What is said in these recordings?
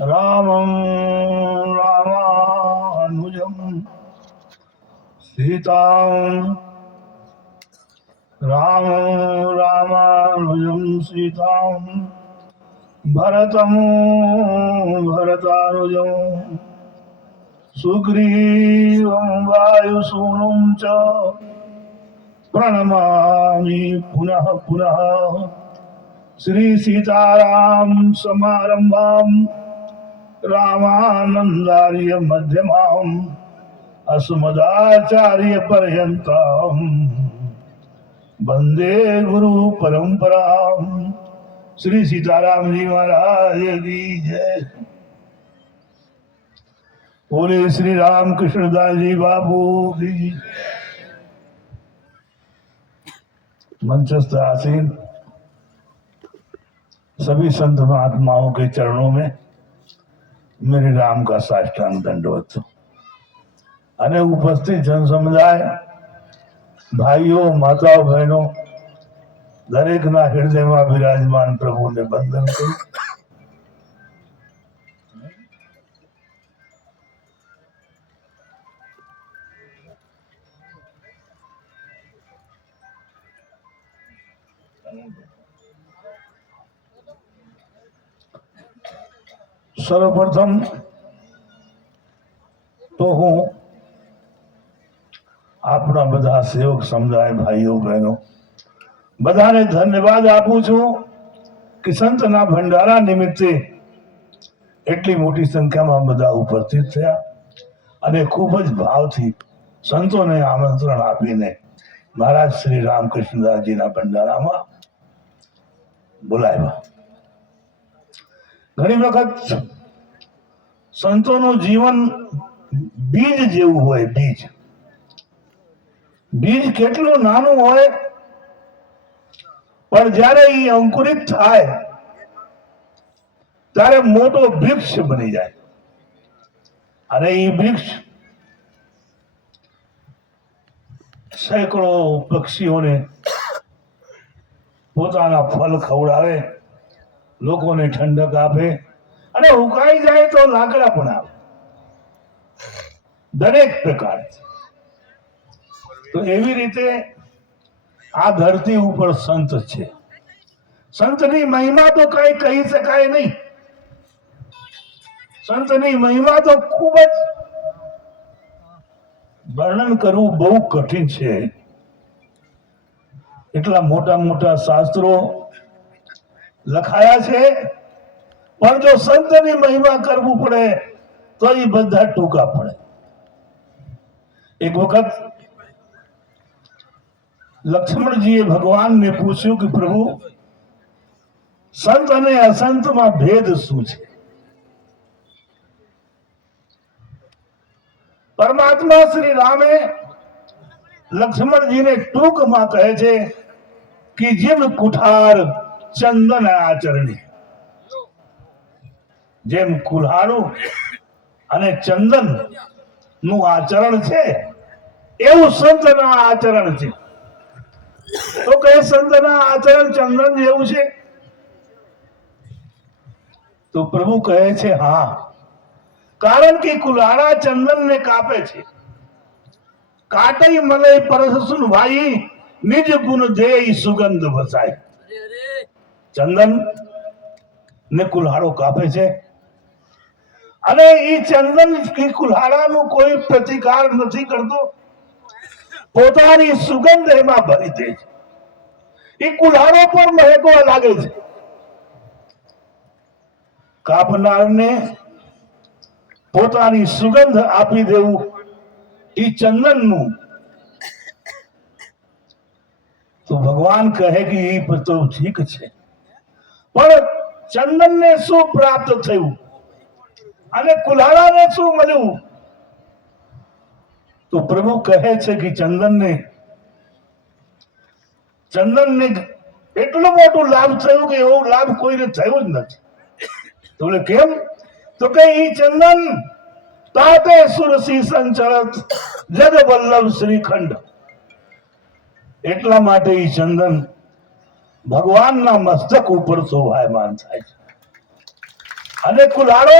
रामं रामानुजं सीतां रामं रामानुजं सीतां भरतं भरतानुजं सुग्रीवं वायुसूनुं च प्रणमामि पुनः पुनः। श्री सीताराम समारंभां रामानंदार्य मध्यमाम् अस्मदाचार्य पर्यन्तां वंदे गुरु परंपरां। श्री सीताराम जी महाराज की जय। बोले श्री राम कृष्णदास जी बाबू की। मंचस्थ आसीन सभी संत महात्माओं के चरणों में मेरे राम का साष्टांग दंडवत। અને ઉપસ્થિત જન સમુદાય, ભાઈઓ, માતાઓ, બહેનો, દરેકના હૃદયમાં વિરાજમાન પ્રભુને વંદન કરું. સર્વપ્રથમ તો હું આપણા બધા સેવક સમુદાય, ભાઈઓ, બહેનો બધાને ધન્યવાદ આપું છું કે સંતના ભંડારા નિમિત્તે એટલી મોટી સંખ્યામાં બધા ઉપસ્થિત થયા અને ખૂબ જ ભાવથી સંતોને આમંત્રણ આપીને મહારાજ શ્રી રામકૃષ્ણદાસજીના ભંડારામાં બોલાવ્યા. ઘણી વખત સંતોનું જીવન બીજ જેવું હોય. બીજ કેટલું નાનું હોય પણ જ્યારે એ અંકુરિત થાય ત્યારે મોટો વૃક્ષ બની જાય અને એ વૃક્ષ સેંકડો પક્ષીઓને પોતાના ફળ ખવડાવે, લોકોને ઠંડક આપે અને ઉકાઈ જાય તો લાકડા પણ આપે, દરેક પ્રકાર. તો એવી રીતે આ ધરતી ઉપર સંત છે. સંતની મહિમા તો કઈ કહી શકાય નહીં. સંતની મહિમા તો ખૂબ જ વર્ણન કરવું બહુ કઠિન છે. એટલા મોટા મોટા શાસ્ત્રો લખાયા છે, પણ જો સંતની મહિમા કરવું પડે તો એ બધા ટૂંકા પડે. એક વખત લક્ષ્મણજીએ ભગવાનને પૂછ્યું કે પ્રભુ, સંત અને અસંતમાં ભેદ શું છે? પરમાત્મા શ્રી રામે લક્ષ્મણજીને ટૂંકમાં કહે છે કે જેમ કુઠાર ચંદન આચરણી, જેમ કુલ્હાડું અને ચંદન નું આચરણ છે એવું સંતના આચરણ છે. તો કઈ સંતના આચરણ ચંદન જેવું છે? તો પ્રભુ કહે છે હા, કારણ કે કુલ્હાડા ચંદન ને કાપે છે. કાટઈ મલય પરસુન ભાઈ નિજ ગુણ દે સુગંધ વસાય. ચંદન ને કુલ્હાડો કાપે છે અને એ ચંદન કુલ્હાડાનું કોઈ પ્રતિકાર નથી કરતો, પોતાની સુગંધ એમાં ભરી દે છે. એ કુલ્હાડો પર મહેકવા લાગે છે. કાપનારને પોતાની સુગંધ આપી દેવું એ ચંદનનું. તો ભગવાન કહે કે એ તો ઠીક છે, પણ ચંદનને શું પ્રાપ્ત થયું અને કુલ્હાડાને શું મળ્યું? તો પ્રભુ કહે છે કે ચંદનને એટલું મોટું લાભ થયું કે એવો લાભ કોઈને થયો જ નથી. તો બોલે કેમ? તો કે ઈ ચંદન તાતે સુરસી સંચરત જગ વલ્લભ શ્રીખંડ. એટલા માટે ઈ ચંદન ભગવાનના મસ્તક ઉપર શોભાયમાન થાય છે અને કુલાડો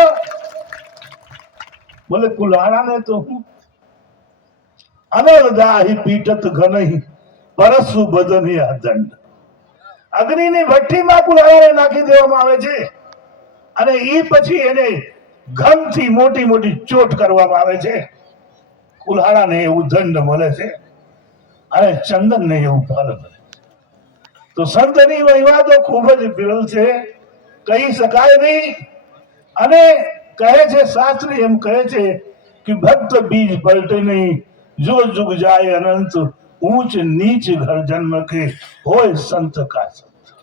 બોલે કુલાડાને તો હું અનલદાહી પીટત ઘનહી પરસુ બદની દંડ. અગ્નિની ભઠ્ઠીમાં કુલાડાને નાખી દેવામાં આવે છે અને એ પછી એને ઘનથી મોટી મોટી ચોટ કરવામાં આવે છે. કુલ્હાડાને એવું દંડ મળે છે અને ચંદનને એવું ફળ મળે. તો સંતની મહિમા તો ખૂબ જ વિરલ છે, કહી શકાય નહીં. અને કહે છે શાસ્ત્ર એમ કહે છે કે ભક્ત બીજ પલટે નહીં, જો જુગ જાય અનંત, ઊંચ નીચ ઘર જન્મ કે હોય સંત કા સંત.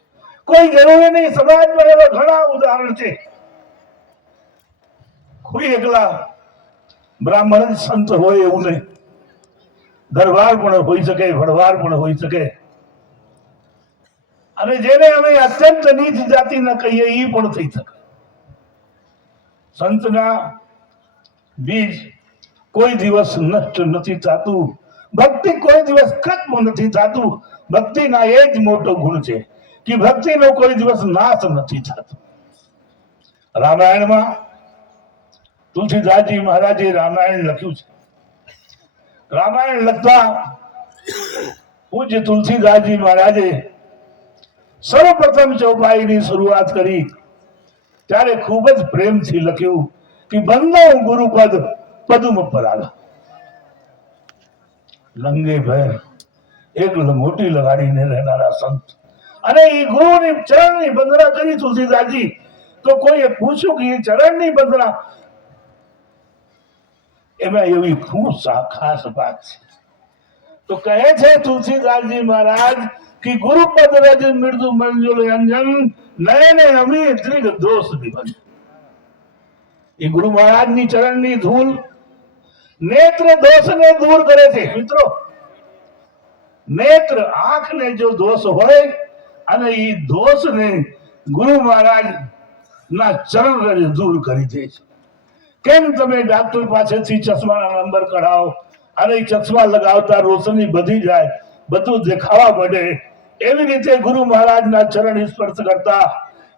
કોઈ જરૂરી નહીં, સમાજમાં એવા ઘણા ઉદાહરણ છે. કોઈ એકલા બ્રાહ્મણ જ સંત હોય એવું નહીં, દરબાર પણ હોઈ શકે, ભરવાડ પણ હોઈ શકે. અને જેને અમે અત્યંત નીચ જાતિના કહીએ એ પણ થઈ શકે. સંતના બીજ કોઈ દિવસ નષ્ટ નથી થતું, ભક્તિ કોઈ દિવસ ખત્મ નથી થતું. ભક્તિના એ જ મોટો ગુણ છે કે ભક્તિનો કોઈ દિવસ નાશ નથી થતો. રામાયણમાં તુલસીદાસજી મહારાજે રામાયણ લખ્યું છે. રામાયણ લખતા પૂજ્ય તુલસીદાસજી મહારાજે સર્વપ્રથમ ચોપાઈની શરૂઆત કરી ત્યારે ખૂબ જ પ્રેમથી લખ્યું કે બંધો ગુરુપદ પદુમ પરાગ. લંગે ભેર એક મોટી લગાડીને રહેનારા સંત અને એ ગુરુની ચરણની બંધના કરી તુલસીદાસજી. તો કોઈએ પૂછ્યું કે એ ચરણની બંધના એમાં એવી ખૂબ ખાસ વાત છે. તો કહે છે તુલસીદાસજી મહારાજ કે ગુરુપદ રજ મૃદુ મંજુલ અંજન નયને અમી ત્રિગ દોષ વિભન. એ ગુરુ મહારાજની ચરણની ધૂલ નેત્ર દોષને દૂર કરે છે. મિત્રો, નેત્ર આંખને જો દોષ હોય અને એ દોષને ગુરુ મહારાજ ના ચરણ રજ દૂર કરી દે છે. કેમ તમે ડાક્ટર પાસેથી ચશ્માના નંબર કઢાવો અને એ ચશ્મા લગાવતા રોશની બધી જાય, બધું દેખાવા મળે, એવી રીતે ગુરુ મહારાજના ચરણ સ્પર્શ કરતા,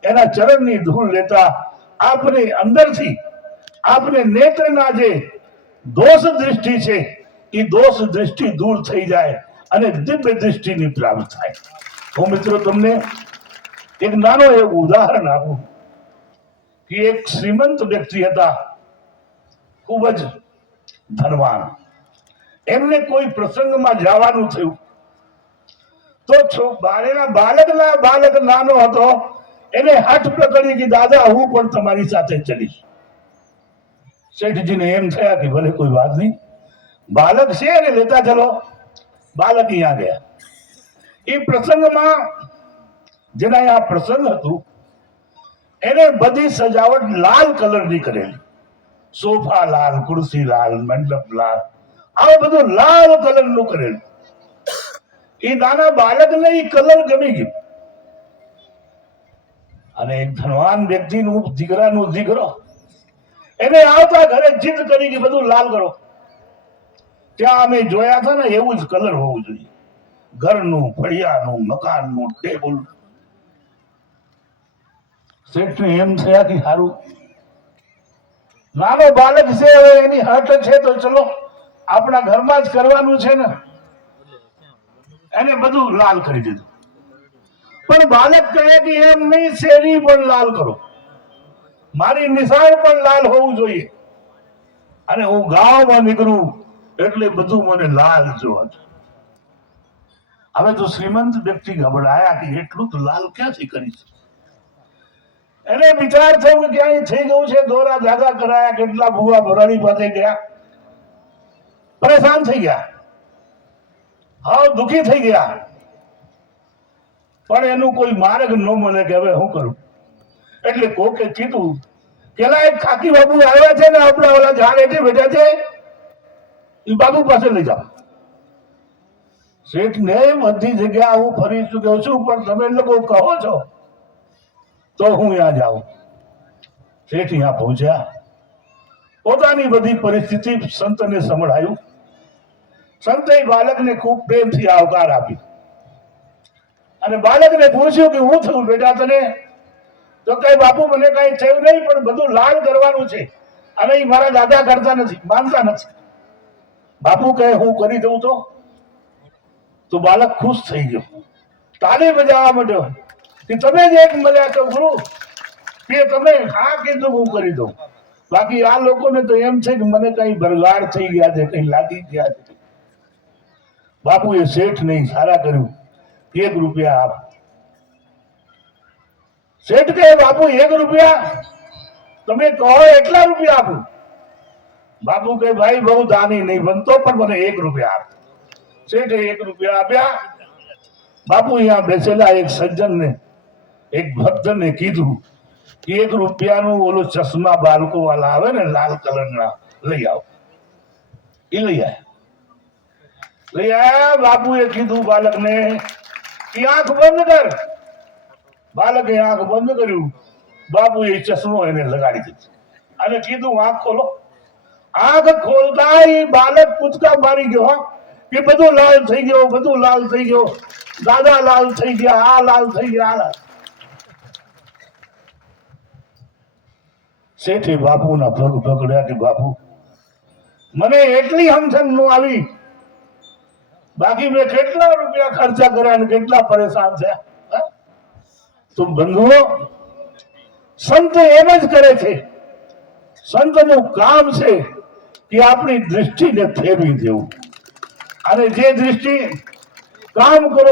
એના ચરણની ધૂળ લેતા આપને અંદરથી આપને નેત્રના જે દોષ દૃષ્ટિ છે એ દોષ દૃષ્ટિ દૂર થઈ જાય અને દિવ્ય દૃષ્ટિની પ્રાપ્ત થાય. હું મિત્રો તમને એક નાનો એવું ઉદાહરણ આપું કે એક શ્રીમંત વ્યક્તિ હતા, ખૂબ જ ધનવાન. એમને કોઈ પ્રસંગમાં જવાનું થયું તો બાલક નાનો હતો, એને હાથ પકડી કે દાદા હું પણ તમારી સાથે ચલીશ. શેઠજીને એમ થયા કે ભલે કોઈ વાત નહીં, બાલક છે એને લેતા ચલો. બાલક અહીંયા ગયા. એ પ્રસંગમાં જેના આ પ્રસંગ હતું એને બધી સજાવટ લાલ કલરની કરેલી, સોફા લાલ, ખુરશી લાલ, મંડપ લાલ, આવું બધું લાલ કલરનું કરેલું. એ નાના બાળકને એ કલર ગમી ગયું અને એક ધનવાન વ્યક્તિનું દીકરાનું દીકરો એને આવતા ઘરે જીદ કરી કે બધું લાલ કરો. ત્યાં અમે જોયા હતા ને એવું જ કલર હોવું જોઈએ, ઘરનું, ફળિયાનું, મકાનનું, ટેબલ. શેઠને એમ થયા કે સારું, નાનો બાળક છે, હવે એની હટ છે તો ચલો આપણા ઘરમાં જ કરવાનું છે ને, એને બધું લાલ કરી દીધું. પણ બાળક કહે કે એમ નહીં, શેરી પણ લાલ કરો, મારી નિશાન પણ લાલ હોવું જોઈએ અને હું ગામમાં નીકળું એટલે બધું મને લાલ જોવા. હવે તો શ્રીમંત વ્યક્તિ ગભરાયા કે એટલું તો લાલ ક્યાંથી કરીશ. એને વિચાર થયો કે ક્યાંય થઈ ગયું છે, દોરા ધાગા કરાયા, કેટલા ભૂવા ભરાણી પાસે ગયા, પરેશાન થઈ ગયા, હા દુખી થઈ ગયા. પણ એનું કોઈ માર્ગ ન મળે કે હવે શું કરું. એટલે કોકે કીધું પેલા એક ખાકી બાબુ આવ્યા છે ને આપણા ઓલા ઝાડ હેઠે બેઠા છે, એ બાબુ પાસે લઈ જાઓ. શેઠ ને બધી જગ્યા હું ફરી ચુક્યો છું, પણ તમે લોકો કહો છો તો હું ત્યાં જાઉં. શેઠ ત્યાં પહોંચ્યા, પોતાની બધી પરિસ્થિતિ સંતને સંભળાયું. સંતે બાળકને ખૂબ પ્રેમથી આવકાર આપી અને બાળકને પૂછ્યું કે હું થયું બેટા તને? તો કઈ બાપુ મને કઈ થયું નહીં, પણ બધું લાલ કરવાનું છે અને એ મારા દાદા કરતા નથી, માનતા નથી. બાપુ કહે હું કરી દઉં તો બાળક ખુશ થઈ ગયો, તાળી બજાવવા માંડ્યો કે તમે જ એક મળ્યા તો ગુરુ, કે તમે હા કીધું હું કરી દઉં. બાકી આ લોકોને તો એમ છે કે મને કઈ બરગાડ થઈ ગયા છે, કઈ લાગી ગયા છે. બાપુએ શેઠ નહીં સારા કર્યું, 1 રૂપિયા આપ. શેઠ કહે બાપુ 1 રૂપિયા, તમે કહો એટલા રૂપિયા આપું. બાપુ કહે ભાઈ બહુ દાની નહીં બનતો, પણ મને 1 રૂપિયા આપ. શેઠે 1 રૂપિયા આપ્યા. બાપુ અહીંયા બેસેલા એક સજ્જનને, એક ભક્તને કીધું કે 1 રૂપિયાનું ઓલો ચશ્મા બાળકો વાળા આવે ને લાલ કલરના, લઈ આવો. એ લઈ આયા. બાપુએ કીધું બાળકને કે આંખ બંધ કર. બાળકે આંખ બંધ કર્યું. બાપુએ ચશ્મો એને લગાડી દીધો અને કીધું આંખ ખોલો. આંખ ખોલતા બાળક કૂદકા મારી ગયો કે બધું લાલ થઈ ગયો, બધું લાલ થઈ ગયો, દાદા લાલ થઈ ગયા, આ લાલ થઈ ગયા, આ લાલ. શેઠે બાપુના પગ પકડ્યા કે બાપુ મને એટલી સમજણ ન આવી, બાકી મેં કેટલા રૂપિયા ખર્ચા કર્યા અને કેટલા પરેશાન થયા. તો બંધુઓ, સંત એમ જ કરે છે. સંતનું કામ છે કે આપણી દૃષ્ટિને ફેરવી દેવું, અને જે દૃષ્ટિ કામ કરો